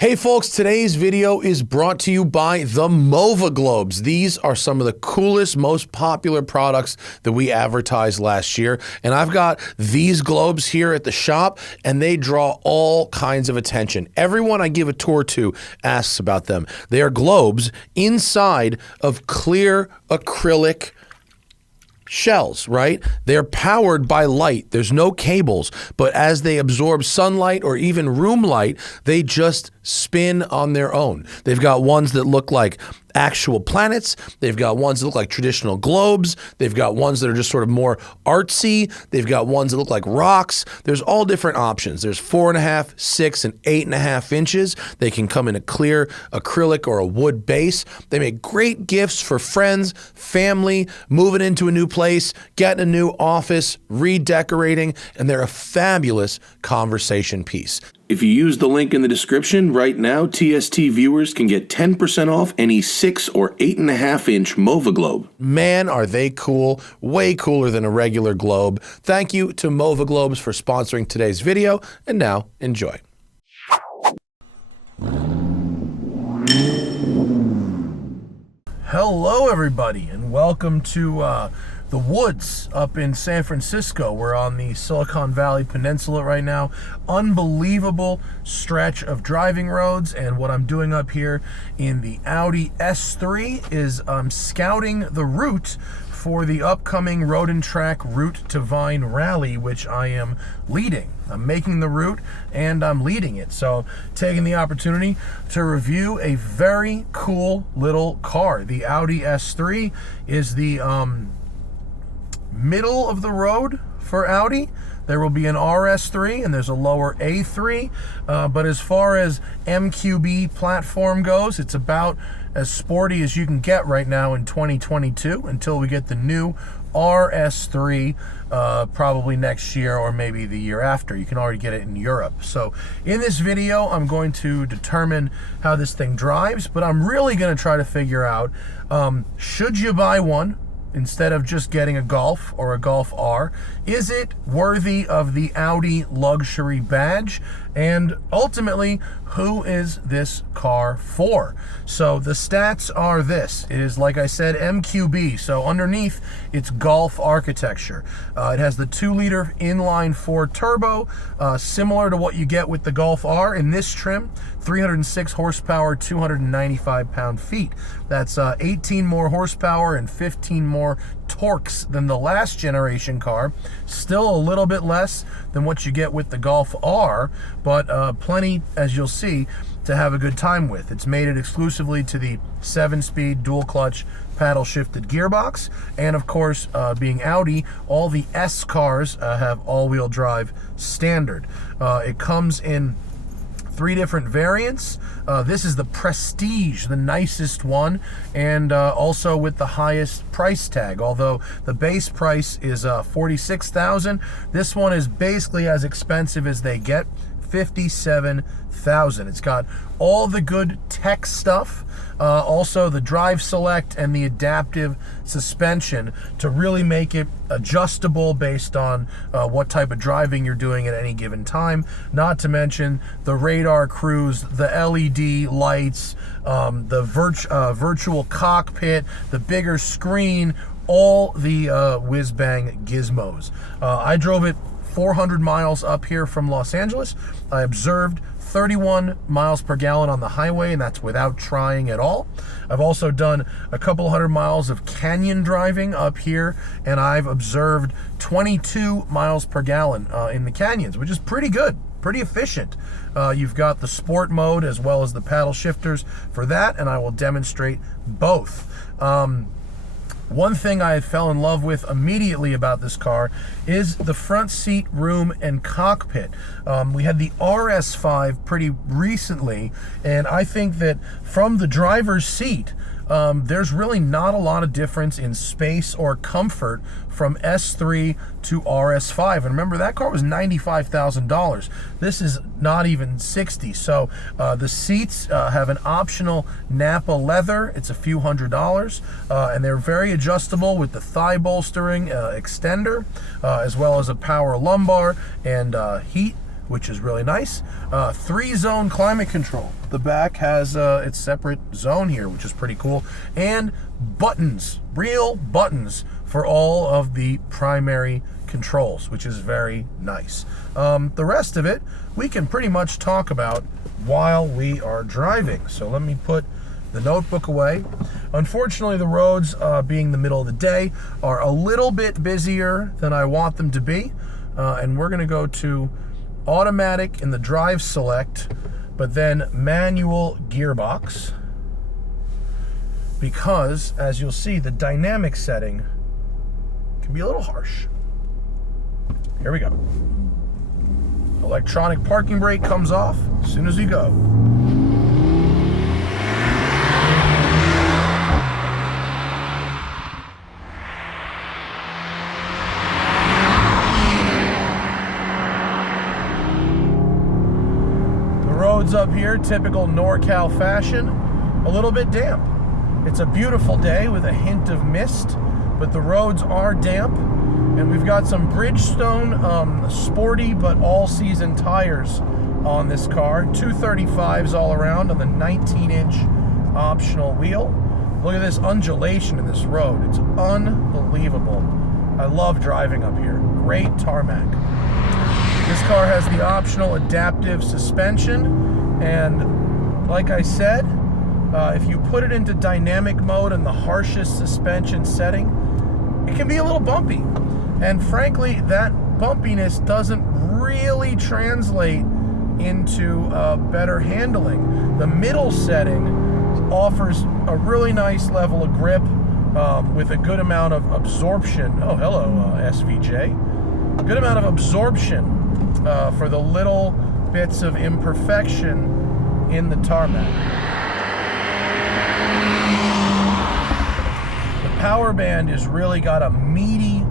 Hey folks, today's video is brought to you by the Mova Globes. These are some of the coolest, most popular products that we advertised last year. And I've got these globes here at the shop and they draw all kinds of attention. Everyone I give a tour to asks about them. They are globes inside of clear acrylic shells, right? They're powered by light. There's no cables, but as they absorb sunlight or even room light, they just spin on their own. They've got ones that look like actual planets. They've got ones that look like traditional globes. They've got ones that are just sort of more artsy. They've got ones that look like rocks. There's all different options. There's 4.5, 6, and 8.5 inches. They can come in a clear acrylic or a wood base. They make great gifts for friends, family, moving into a new place, getting a new office, redecorating, and they're a fabulous conversation piece. If you use the link in the description right now, TST viewers can get 10% off any 6 or 8.5 inch Mova Globe. Man, are they cool. Way cooler than a regular globe. Thank you to Mova Globes for sponsoring today's video, and now enjoy. Hello everybody, and welcome to the woods up in San Francisco. We're on the Silicon Valley Peninsula right now. Unbelievable stretch of driving roads, and what I'm doing up here in the Audi S3 is I'm scouting the route for the upcoming Road and Track Route to Vine rally, which I am leading. I'm making the route and I'm leading it. So taking the opportunity to review a very cool little car. The Audi S3 is the middle of the road for Audi. There will be an RS3 and there's a lower A3, but as far as MQB platform goes, it's about as sporty as you can get right now in 2022 until we get the new RS3 probably next year or maybe the year after. You can already get it in Europe. So in this video, I'm going to determine how this thing drives, but I'm really going to try to figure out, should you buy one instead of just getting a Golf or a Golf R? Is it worthy of the Audi luxury badge? And ultimately, who is this car for? So the stats are this. It is, like I said, MQB. So underneath, it's Golf architecture. It has the 2-liter inline-4 turbo, similar to what you get with the Golf R in this trim. 306 horsepower, 295 pound-feet. That's 18 more horsepower and 15 more torques than the last generation car. Still a little bit less than what you get with the Golf R, but plenty, as you'll see, to have a good time with. It's mated exclusively to the 7-speed dual-clutch paddle-shifted gearbox, and of course, being Audi, all the S cars have all-wheel drive standard. It comes in 3 different variants. This is the Prestige, the nicest one, and also with the highest price tag. Although the base price is $46,000, this one is basically as expensive as they get, $57,000. It's got all the good tech stuff, also the drive select and the adaptive suspension to really make it adjustable based on what type of driving you're doing at any given time. Not to mention the radar cruise, the LED lights, the virtual cockpit, the bigger screen, all the whiz-bang gizmos. I drove it 400 miles up here from Los Angeles. I observed 31 miles per gallon on the highway, and that's without trying at all. I've also done a couple hundred miles of canyon driving up here, and I've observed 22 miles per gallon in the canyons, which is pretty good, pretty efficient. You've got the sport mode as well as the paddle shifters for that, and I will demonstrate both. One thing I fell in love with immediately about this car is the front seat room and cockpit. We had the RS5 pretty recently, and I think that from the driver's seat, there's really not a lot of difference in space or comfort from S3 to RS5. And remember, that car was $95,000. This is not even $60,000. So the seats have an optional Napa leather. It's a few $100s, and they're very adjustable with the thigh bolstering extender, as well as a power lumbar and heat which is really nice. 3-zone climate control. The back has its separate zone here, which is pretty cool. And buttons, real buttons for all of the primary controls, which is very nice. The rest of it, we can pretty much talk about while we are driving. So let me put the notebook away. Unfortunately, the roads, being the middle of the day, are a little bit busier than I want them to be. And we're going to go to automatic in the drive select, but then manual gearbox, because as you'll see, the dynamic setting can be a little harsh. Here we go. Electronic parking brake comes off as soon as we go. Roads up here, typical NorCal fashion, a little bit damp. It's a beautiful day with a hint of mist, but the roads are damp, and we've got some Bridgestone sporty but all-season tires on this car. 235s all around on the 19-inch optional wheel. Look at this undulation in this road. It's unbelievable. I love driving up here. Great tarmac. This car has the optional adaptive suspension, and like I said, if you put it into dynamic mode and the harshest suspension setting, it can be a little bumpy. And frankly, that bumpiness doesn't really translate into better handling. The middle setting offers a really nice level of grip with a good amount of absorption. Oh, hello, SVJ. Good amount of absorption for the little bits of imperfection in the tarmac. The power band has really got a meaty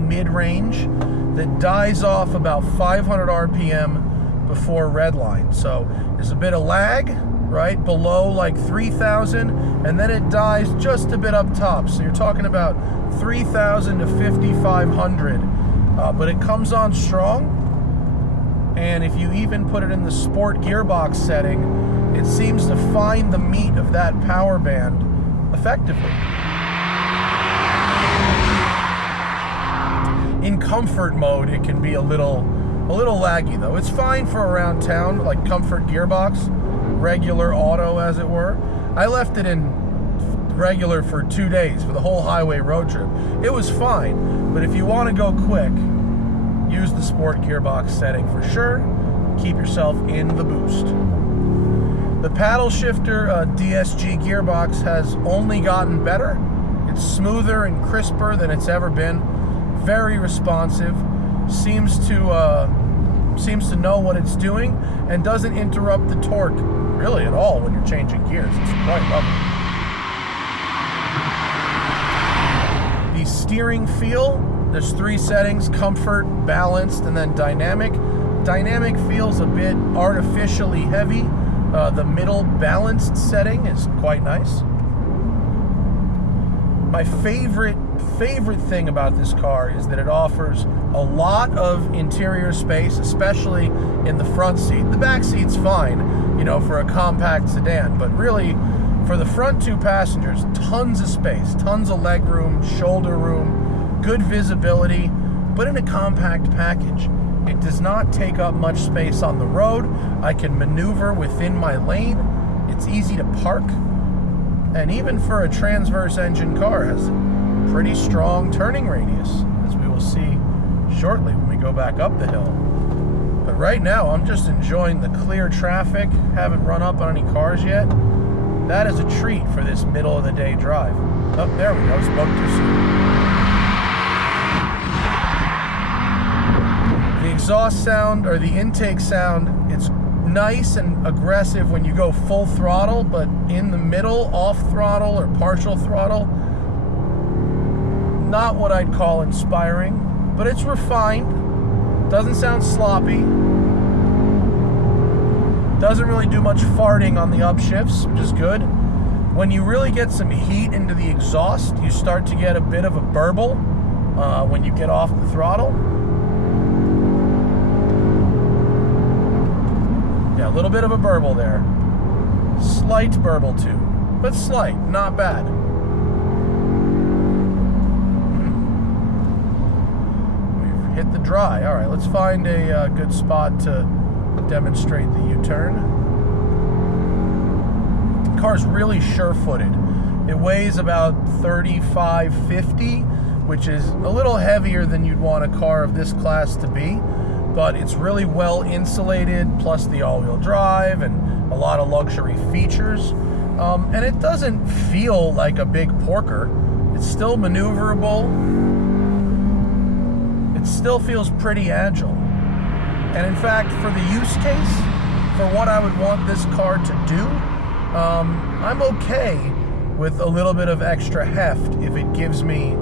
mid-range that dies off about 500 RPM before redline. So there's a bit of lag right below like 3,000, and then it dies just a bit up top. So you're talking about 3,000 to 5,500, but it comes on strong. And if you even put it in the sport gearbox setting, it seems to find the meat of that power band effectively. In comfort mode, it can be a little laggy though. It's fine for around town, like comfort gearbox, regular auto as it were. I left it in regular for 2 days for the whole highway road trip. It was fine, but if you want to go quick, use the sport gearbox setting for sure. Keep yourself in the boost. The paddle shifter DSG gearbox has only gotten better. It's smoother and crisper than it's ever been. Very responsive. Seems to know what it's doing and doesn't interrupt the torque really at all when you're changing gears. It's quite lovely. The steering feel, there's 3 settings: comfort, balanced, and then dynamic. Dynamic feels a bit artificially heavy. The middle balanced setting is quite nice. My favorite thing about this car is that it offers a lot of interior space, especially in the front seat. The back seat's fine, you know, for a compact sedan, but really for the front 2 passengers, tons of space, tons of leg room, shoulder room, good visibility, but in a compact package. It does not take up much space on the road. I can maneuver within my lane. It's easy to park. And even for a transverse engine car, has pretty strong turning radius, as we will see shortly when we go back up the hill. But right now, I'm just enjoying the clear traffic. Haven't run up on any cars yet. That is a treat for this middle of the day drive. Oh, there we go, spoke too soon. The exhaust sound, or the intake sound, it's nice and aggressive when you go full throttle, but in the middle, off throttle or partial throttle, not what I'd call inspiring, but it's refined. Doesn't sound sloppy. Doesn't really do much farting on the upshifts, which is good. When you really get some heat into the exhaust, you start to get a bit of a burble when you get off the throttle. little bit of a burble there. Slight burble too, but slight, not bad. We've hit the dry. All right, let's find a good spot to demonstrate the U-turn. The car's really sure-footed. It weighs about 3550, which is a little heavier than you'd want a car of this class to be, but it's really well insulated, plus the all-wheel drive and a lot of luxury features. And it doesn't feel like a big porker. It's still maneuverable. It still feels pretty agile. And in fact, for the use case, for what I would want this car to do, I'm okay with a little bit of extra heft if it gives me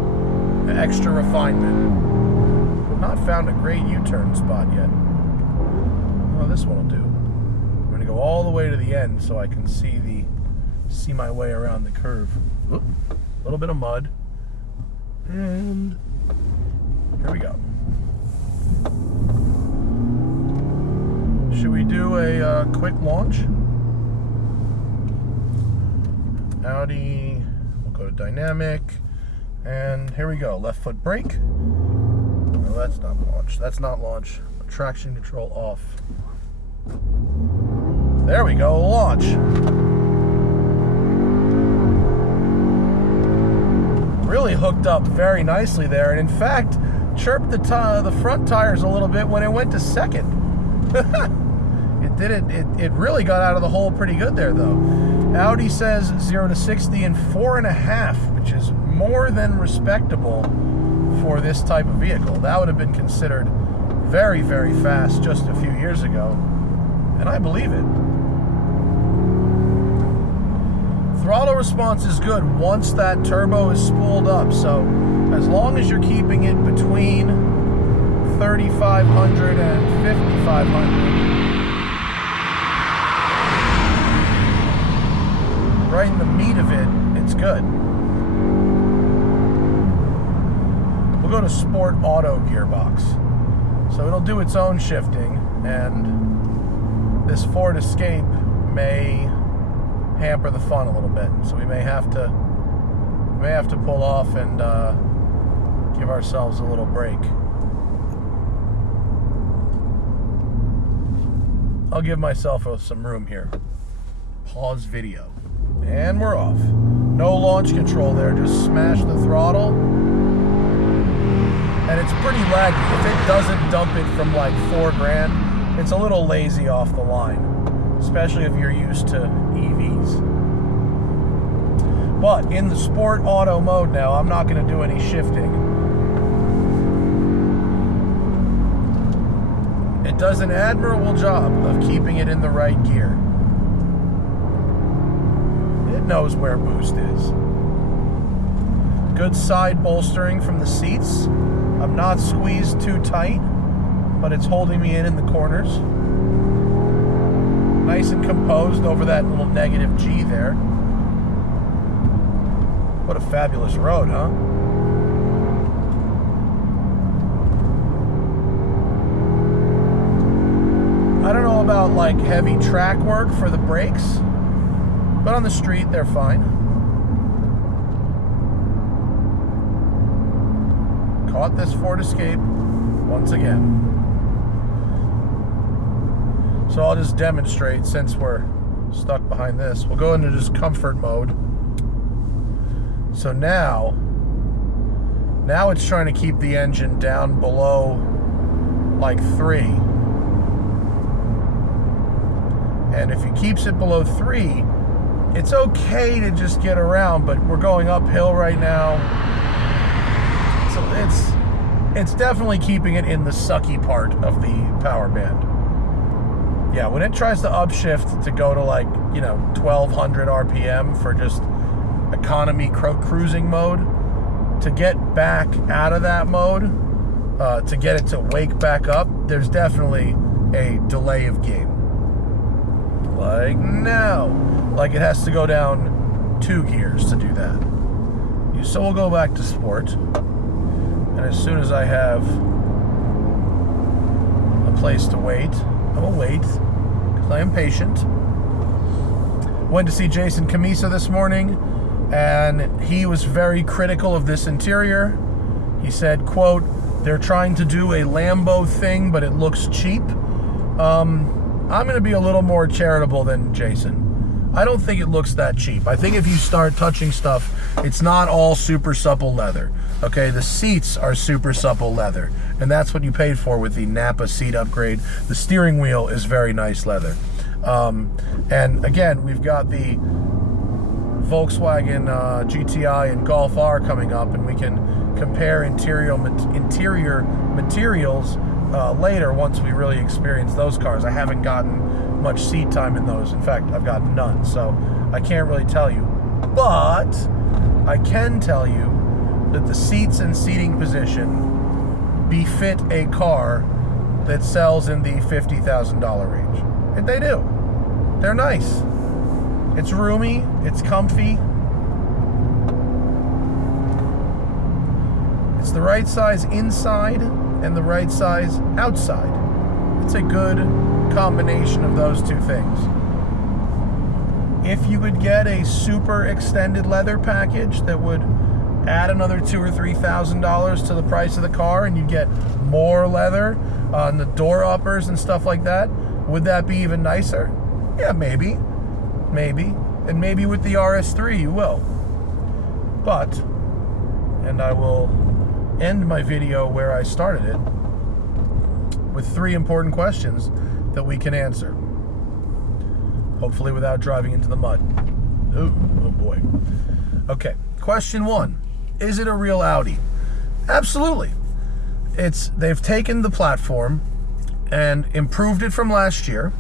extra refinement. Not found a great U-turn spot yet. Well, this one will do. I'm going to go all the way to the end so I can see my way around the curve. Oop, a little bit of mud. And here we go. Should we do a quick launch? Audi, we'll go to dynamic, and here we go. Left foot brake. No, that's not launch. That's not launch. Traction control off. There we go, launch. Really hooked up very nicely there, and in fact, chirped the front tires a little bit when it went to second. It really got out of the hole pretty good there, though. Audi says 0 to 60 in 4.5, which is more than respectable for this type of vehicle. That would have been considered very, very fast just a few years ago, and I believe it. Throttle response is good once that turbo is spooled up, so as long as you're keeping it between 3,500 and 5,500, right in the meat of it, it's good. We'll go to Sport Auto gearbox. So it'll do its own shifting, and this Ford Escape may hamper the fun a little bit. So we may have to pull off and give ourselves a little break. I'll give myself some room here. Pause video. And we're off. No launch control there, just smash the throttle. And it's pretty laggy. If it doesn't dump it from like $4,000, it's a little lazy off the line, especially if you're used to EVs. But in the Sport Auto mode now, I'm not going to do any shifting. It does an admirable job of keeping it in the right gear. It knows where boost is. Good side bolstering from the seats. I'm not squeezed too tight, but it's holding me in the corners. Nice and composed over that little negative G there. What a fabulous road, huh? I don't know about like heavy track work for the brakes, but on the street they're fine. Caught this Ford Escape once again. So I'll just demonstrate since we're stuck behind this. We'll go into just comfort mode. So now it's trying to keep the engine down below like 3. And if it keeps it below 3, it's okay to just get around, but we're going uphill right now. So it's definitely keeping it in the sucky part of the power band. Yeah, when it tries to upshift to go to like, 1,200 RPM for just economy cruising mode, to get back out of that mode, to get it to wake back up, there's definitely a delay of game. Like now. Like it has to go down 2 gears to do that. So we'll go back to sport. And as soon as I have a place to wait, I will wait, because I am patient. Went to see Jason Camisa this morning, and he was very critical of this interior. He said, quote, "They're trying to do a Lambo thing, but it looks cheap." I'm going to be a little more charitable than Jason. I don't think it looks that cheap. I think if you start touching stuff, it's not all super supple leather. Okay, the seats are super supple leather, and that's what you paid for with the Napa seat upgrade. The steering wheel is very nice leather. And again, we've got the Volkswagen GTI and Golf R coming up, and we can compare interior materials later once we really experience those cars. I haven't gotten much seat time in those. In fact, I've got none, so I can't really tell you. But I can tell you that the seats and seating position befit a car that sells in the $50,000 range. And they do. They're nice. It's roomy, it's comfy. It's the right size inside and the right size outside. It's a good combination of those two things. If you could get a super extended leather package that would add another $2,000 or $3,000 to the price of the car, and you get more leather on the door uppers and stuff like that, would that be even nicer? Yeah, maybe. And maybe with the RS3 you will. But, and I will end my video where I started it, with 3 important questions that we can answer. Hopefully without driving into the mud. Ooh, oh boy. Okay, question 1. Is it a real Audi? Absolutely. They've taken the platform and improved it from last year.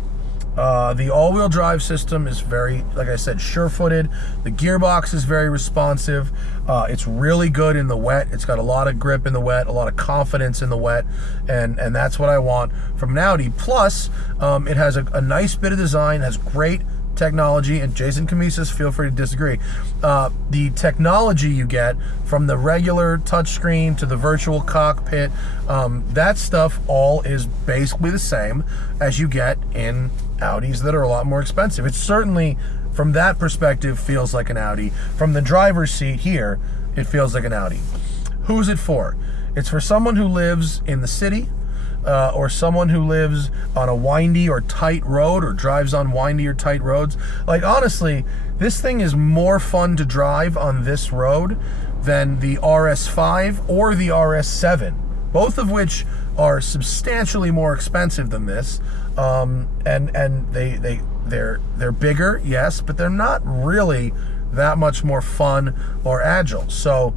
The all-wheel drive system is very, like I said, sure-footed. The gearbox is very responsive. It's really good in the wet. It's got a lot of grip in the wet, a lot of confidence in the wet, and that's what I want from an Audi. Plus, it has a nice bit of design, has great technology, and Jason Camisas, feel free to disagree. The technology you get from the regular touchscreen to the virtual cockpit, that stuff all is basically the same as you get in Audis that are a lot more expensive. It certainly, from that perspective, feels like an Audi. From the driver's seat here, it feels like an Audi. Who's it for? It's for someone who lives in the city, or someone who lives on a windy or tight road, or drives on windy or tight roads. Like, honestly, this thing is more fun to drive on this road than the RS5 or the RS7, both of which are substantially more expensive than this. And they're bigger, yes, but they're not really that much more fun or agile. So,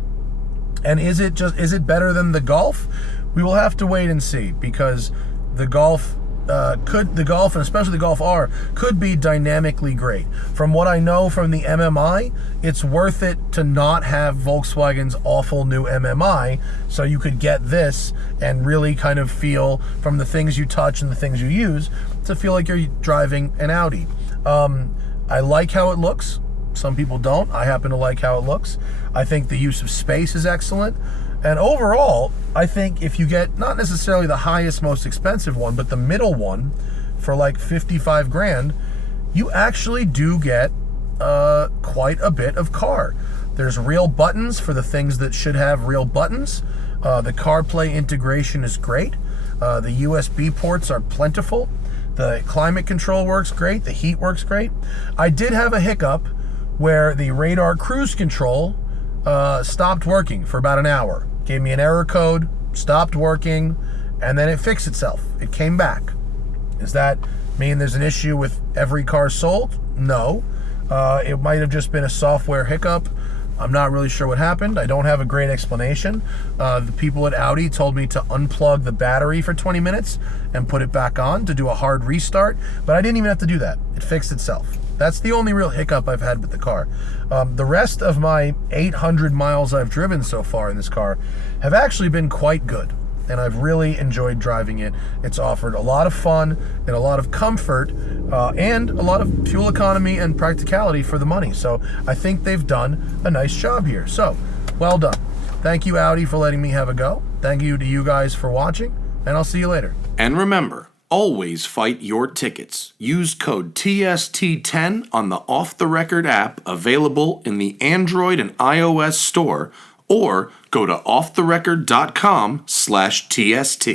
and is it better than the Golf? We will have to wait and see, because the Golf and especially the Golf R could be dynamically great. From what I know from the MMI, it's worth it to not have Volkswagen's awful new MMI, so you could get this and really kind of feel, from the things you touch and the things you use, to feel like you're driving an Audi. I like how it looks. Some people don't. I happen to like how it looks. I think the use of space is excellent. And overall, I think if you get not necessarily the highest, most expensive one, but the middle one for like 55 grand, you actually do get quite a bit of car. There's real buttons for the things that should have real buttons. The CarPlay integration is great. The USB ports are plentiful. The climate control works great. The heat works great. I did have a hiccup where the radar cruise control stopped working for about an hour. Gave me an error code, stopped working, and then it fixed itself. It came back. Does that mean there's an issue with every car sold? No. It might have just been a software hiccup. I'm not really sure what happened. I don't have a great explanation. The people at Audi told me to unplug the battery for 20 minutes and put it back on to do a hard restart, but I didn't even have to do that. It fixed itself. That's the only real hiccup I've had with the car. The rest of my 800 miles I've driven so far in this car have actually been quite good, and I've really enjoyed driving it. It's offered a lot of fun and a lot of comfort, and a lot of fuel economy and practicality for the money. So I think they've done a nice job here. So, well done. Thank you, Audi, for letting me have a go. Thank you to you guys for watching, and I'll see you later. And remember, always fight your tickets. Use code TST10 on the Off the Record app available in the Android and iOS store, or go to offtherecord.com/TST.